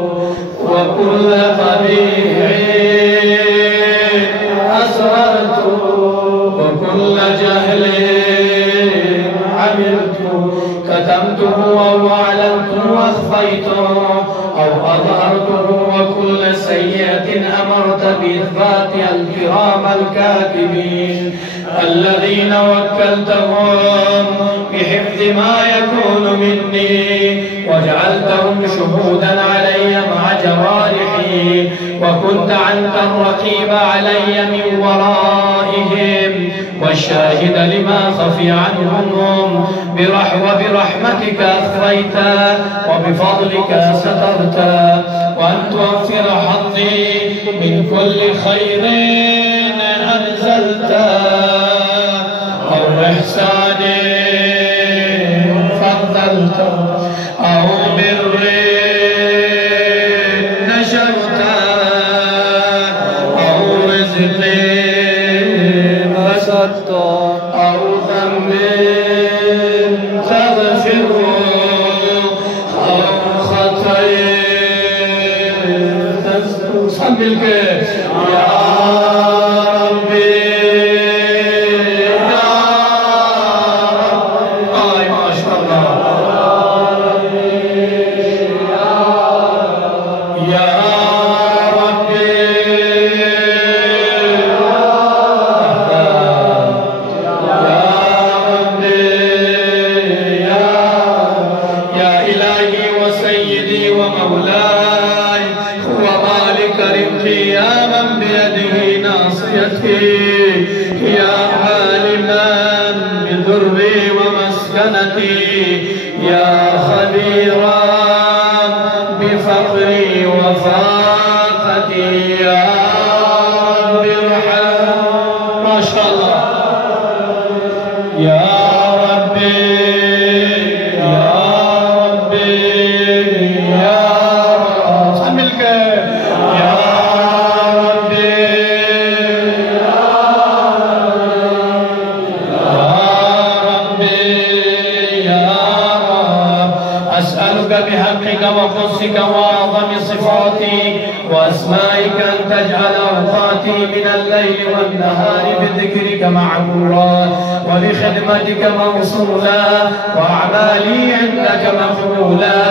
وكل قبيح أسررت وكل جهل عملت كتمته أو أعلنته وأخفيته أو أظهرته وكل سيئة أمرت بإثباتها الكرام الكاتبين الذين وكلتهم بحفظ ما يكون مني وجعلتهم شهودا علي مع جوارحي وكنت أنت الرقيب علي من ورائهم والشاهد لما خفي عنهم وبرحمتك أخفيت وبفضلك سترت وأن توفر حظي من كل خير أنزلت أو إحسان فضلت أو بر نشرت أو رزق بسطت أو ذنب تغفر أو خطأ تستر يا يا خبيرا بفقري وفاقتي يا رب ارحم ما شاء الله يا ربي يا ربي يا رب حملك يا ربي بحقك وقدسك وأعظم صفاتك وأسمائك أن تجعل أوقاتي من الليل والنهار بذكرك معمورا وبخدمتك موصولا وأعمالي عندك مقبولا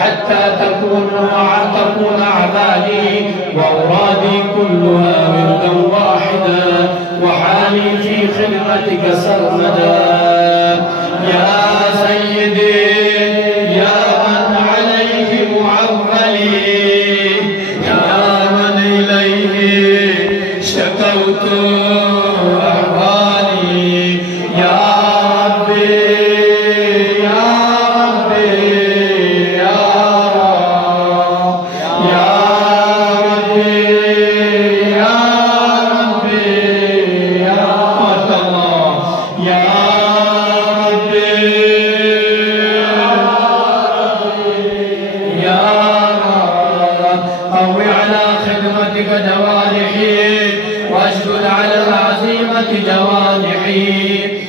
حتى تكون أعمالي وأورادي كلها وردا واحدا وحالي في خدمتك سرمدا يا سيدي أحوالي يا ربي يا ربي يا رب يا ربي يا ربي يا الله يا ربي يا رب قوي على خدمتك جوارحي واشدد على العزيمة جوانحي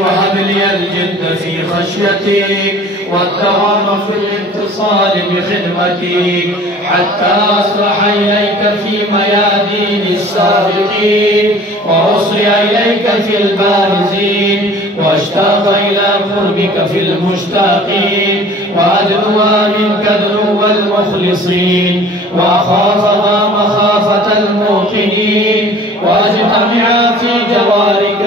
وهب لي الجد في خشيتك والدوام في الاتصال بخدمتك حتى أصلح إليك في ميادين السابقين وأصغي إليك في البارزين واشتاق إلى قربك في المشتاقين وأدنو منك دنو المخلصين وأخافها مخافة الموقنين واجتمع في جوارك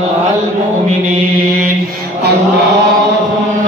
مع المؤمنين اللهم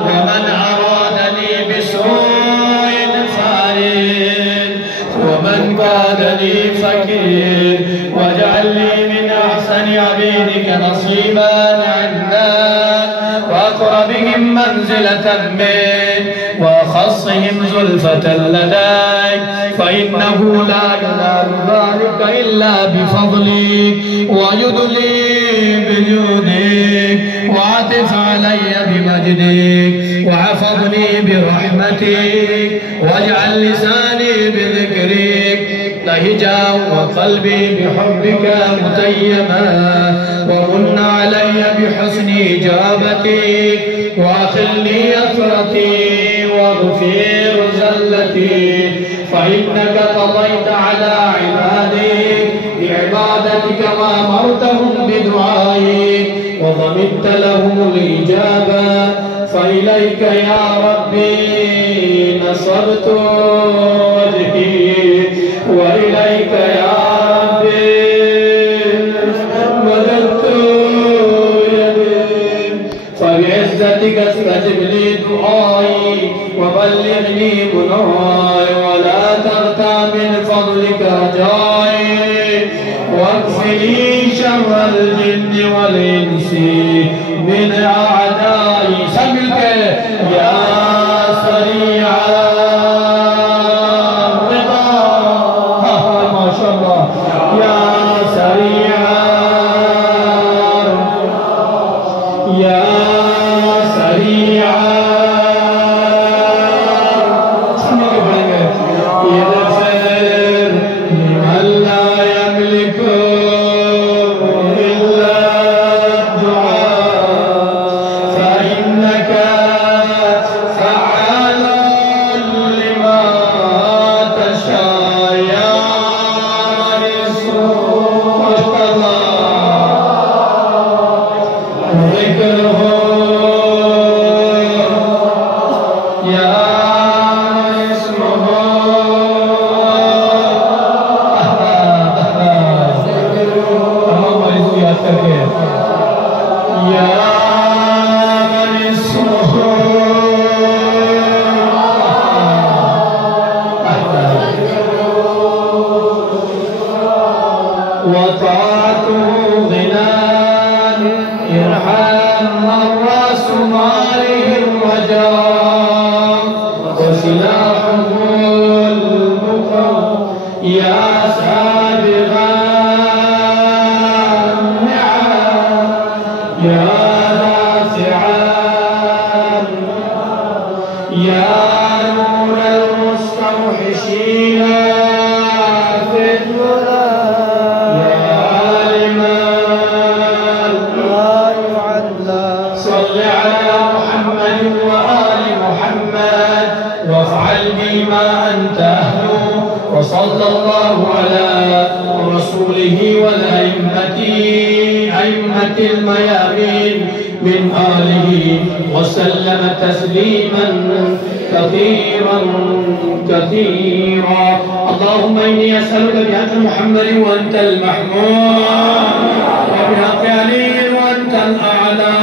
ومن أرادني بسوء فارد ومن كادني فكير واجعل لي من أحسن عبيدك نصيبا عندك وأقربهم منزلة منك وأخصهم زلفة لديك فإنه لا ينال ذلك إلا بفضلك ويدلي بجودك وعطف علي بمجدك وعفضني برحمتك واجعل لساني بذكرك لهجا وقلبي بحبك متيما ومن علي بحسن إجابتك وأخل لي أثرتي واغفر بذلتي، فإنك قضيت على عبادك بعبادتك وأمرتهم بدعائك وضمنت لهم الإجابة، فإليك يا ربي نصبت وجهي وإليك يا ربي مددت يدي، فبعزتك استجب لي دعائي وبلغني مناي، ولا تغتع من فضلك رجائي، واكفني شر الجن والإنس من أعدائي. سمعك يا سريع الرضا، ما شاء الله، يا سريع يا سريع وصلى الله على رسوله أئمة الميامين من آله وسلم تسليما كثيرا كثيرا. اللهم إني أسألك بحق محمد وأنت المحمود، وبحق علي وأنت الأعلى،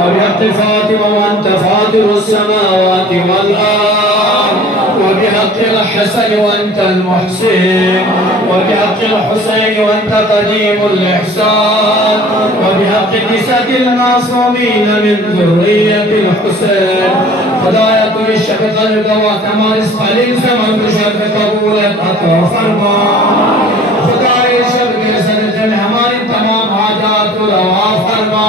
وبحق فاطمة وأنت فاطر السماوات والأرض، وبحق الحسن وأنت المحسن، وبحق الحسين وأنت قديم الإحسان، وبحق النساء المعصومين من ذرية الحسين. خدایا تو شک قلب و تمام اسفل زمان شک قبولت عطا فرما. خدای شب کے صدقے میں ہماری تمام حاجات کو روا فرما،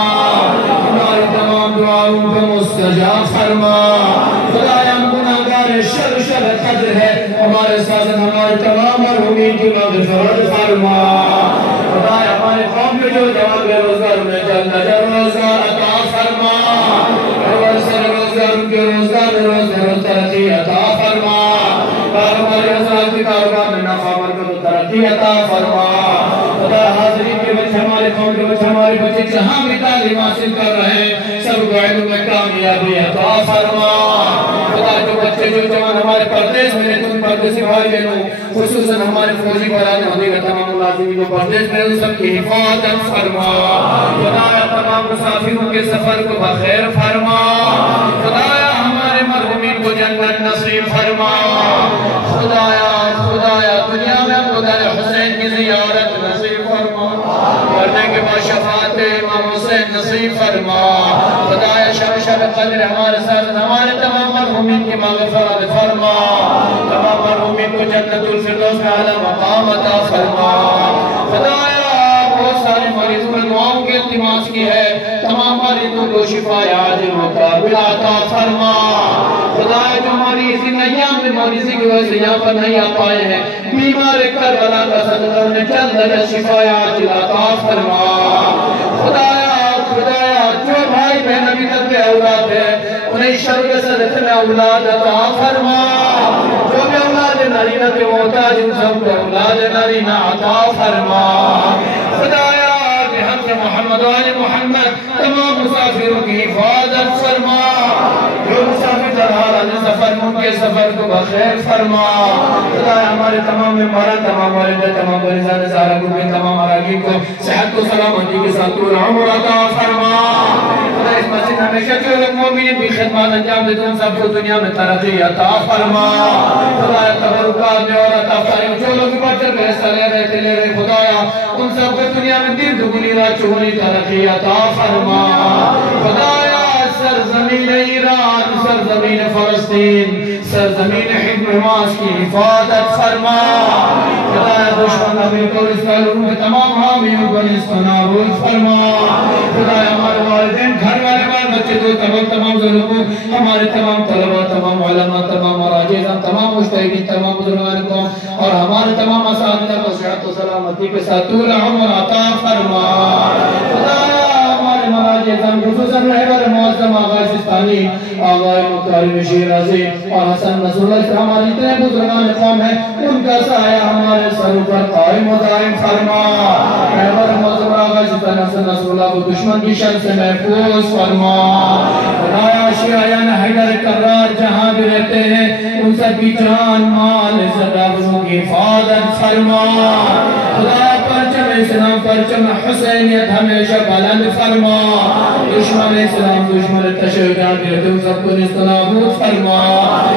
ہماری تمام دعاؤں کو مستجاب فرما. خدایا ہم گناہگار شب قدر ہے، ہمارے ساتھ ہمارے تمام مرحومین کی مغفرت فرما. خدایا ہمارے قوم میں جو جوان بے روزگار میں جلد روزگار عطا فرما، روزگار کے روزگار روزگار ترقی عطا فرما. ہمارے حضرات کی کاروبار میں نفع برکت ترقی عطا فرما. خدا حاضرین کے بچے، ہمارے قوم کے بچے، ہمارے بچے جہاں بھی تعلیم حاصل کر رہے ہیں سب کو علم میں کامیابی عطا فرما. خدا جو بچے جو جوان ہمارے پردیس میں رہتے ہیں، پردیسی بھائی بہنوں خصوصاً ہمارے فوجی برادر ہونے کا تمام ملازمین جو پردیس میں رہتے ہیں سب کی حفاظت فرما. خدایا تمام مسافروں کے سفر کو بخیر فرما. خدایا ہمارے مرحومین کو جنت نصیب فرما. خدایا دنیا میں خدایا حسین کی زیارت نصیب فرما، مرنے کے بعد شفاعت امام حسین نصیب فرما. خدایا شب قدر ہمارے ساتھ ہمارے تمام مرحومین کی مغفرت فرما. تمام مرحومین کو جنت الفردوس میں اعلیٰ مقام عطا فرما. خدایا بہت سارے مریضوں میں دعاؤں کی التماس کی ہے، تمام مریضوں کو شفا عاجل مقابل عطا فرما. خدایا جو مریض ان ایام میں مریضی کی وجہ سے یہاں پر نہیں آ پائے ہیں، بیمار کربلا کا صدقہ انہیں جلد شفا عاجل عطا فرما. خدایا جو بھائی بہن ابھی تک بے اولاد ہے انہیں شر کے صدقے میں اولاد عطا فرما. نارینہ کے محتاج ان سب کو اولاد نارینہ عطا فرما خدایا محمد و آل محمد تمام مسافروں کی حفاظت فرما جو مسافر درحال سفر ان کے سفر کو بخیر فرما خدایا ہمارے تمام ممبران تمام والدہ تمام بریزان زارہ گروہ تمام عراقین کو صحت و سلامتی کے ساتھ طول عمر عطا فرما خدا اس مسجد ہمیشہ جو لوگ مومنین بھی خدمات انجام دیتے ہیں سب کو دنیا میں ترقی عطا فرما خدایا تبرکات میں اور عطا فرما جو لوگ بچر کے حصہ لے رہے خدایا ان سب کو دنیا میں دیر دگنی رات چگنی ترقی عطا فرما خدایا سرزمین ایران سرزمین فلسطین سرزمین حکم حماس کی حفاظت فرما خدایا دشمن امریکہ اور اسرائیل میں تمام حامیوں کو نابود فرما خدایا ہمارے والدین گھر والے بچے دو تمام ظلموں ہمارے تمام طلبہ تمام علماء تمام مراجع تمام مجتہدین تمام بزرگان قوم اور ہمارے تمام اساتذہ کو صحت و سلامتی کے ساتھ طول عمر عطا فرما خدایا ہمارے مراجع خصوصاً رہبر معظم آغا سستانی آغا مکارم شیرازی اور حسن نصر اللہ ہمارے اتنے بزرگان قوم ہیں ان کا سایہ ہمارے سروں پر قائم و دائم فرما رہبر معظم آغا سستانی حسن نصر اللہ کو دشمن کی شر سے محفوظ فرما خدایا شیعیان حیدر کرار جہاں بھی رہتے ہیں ان سب کی جان مال صدابوں کی حفاظت فرما خدایا پرچم اسلام پرچم حسینیت ہمیشہ بلند فرما دشمن اسلام دشمن تشہدان بھی رہتے ان سب کو نست نابود فرما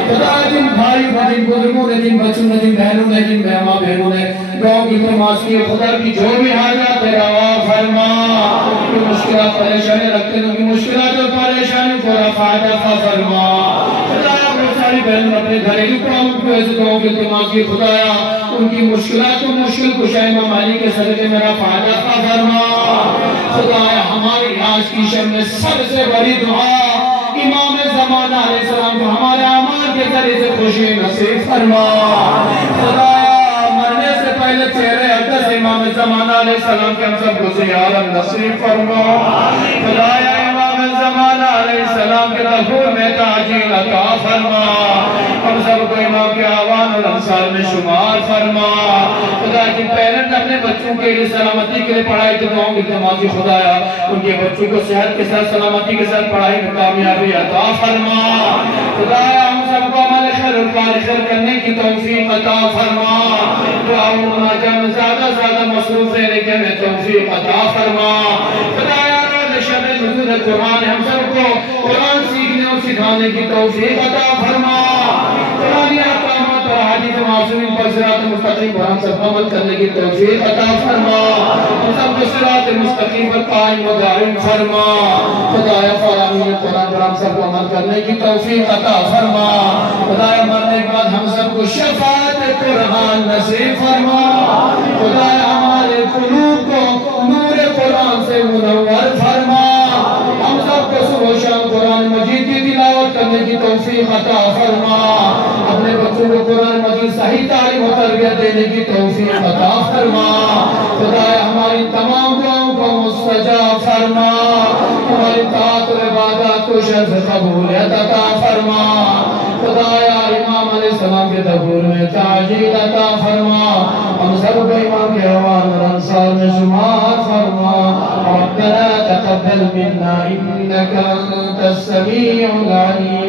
خدایا جن بھائی جن بزرگوں نے جن بچوں نے جن بہنوں نے جن مہماں بہنوں نے گاؤں کی تماسی خدا کی جو بھی حاجات روا فرما ان مشکلات پریشانی رکھتے ہیں ان کی مشکلات اور پریشانی کو رفع فرما خدایا بہت ساری بہن اپنے گھریلو کاموں کو ایسے دعاؤں کے تماسی خدایا ان کی مشکلات و مشکل کشائی ممالی کے صدقے میں رفع فرما خدایا ہماری آج کی شب میں سب سے بڑی دعا امام زمانہ علیہ السلام کو ہمارے اعمال کے ذریعے سے خوشی نصیب فرما خدایا مرنے سے پہلے چہرے اقدس امام زمانہ علیہ السلام کے ہم سب کو زیارت نصیب فرما خدایا امام زمانہ علیہ السلام کے دخول میں تعجیل عطا فرما ہم سب کو امام کے آوان اور انصار میں شمار فرما خدا کی پیرنٹ اپنے بچوں کے لیے سلامتی کے لیے پڑھائی کے دعاؤں کی تمامی خدایا ان کے بچوں کو صحت کے ساتھ سلامتی کے ساتھ پڑھائی میں کامیابی عطا فرما خدایا ہم سب کو عمل خیر اور کار خیر کرنے کی توفیق عطا فرما دعاؤں مناجہ میں زیادہ مصروف رہنے کے میں توفیق عطا فرما خدایا شب نزول قرآن ہم سب کو قرآن سیکھنے اور سکھانے کی توفیق عطا فرما قرآنی احکامات اور حدیث معصومین پر صراط مستقیم پر ہم سب عمل کرنے کی توفیق عطا فرما ہم سب کو صراط مستقیم پر قائم و دائم فرما خدایا فرامین قرآن پر ہم سب کو عمل کرنے کی توفیق عطا فرما خدایا مرنے کے بعد ہم سب کو شفاعت قرآن نصیب فرما خدایا ہمارے قلوب کو نور قرآن سے منور فرما ہم سب کو صبح و شام قرآن مجید کی تلاوت کرنے کی توفیق عطا فرما اپنے بچوں کو قرآن مجید صحیح تعلیم و تربیت دینے کی توفیق عطا فرما خدایا ہماری تمام دعاؤں کو مستجاب فرما ہماری طاعت و عبادات کو شرف قبولیت عطا فرما خدایا امام علیہ السلام کے دخول میں تعجیل عطا فرما ہم سب کو امام کے عوان اور انصار میں شمار فرما ربنا تقبل منا انك انت السميع العليم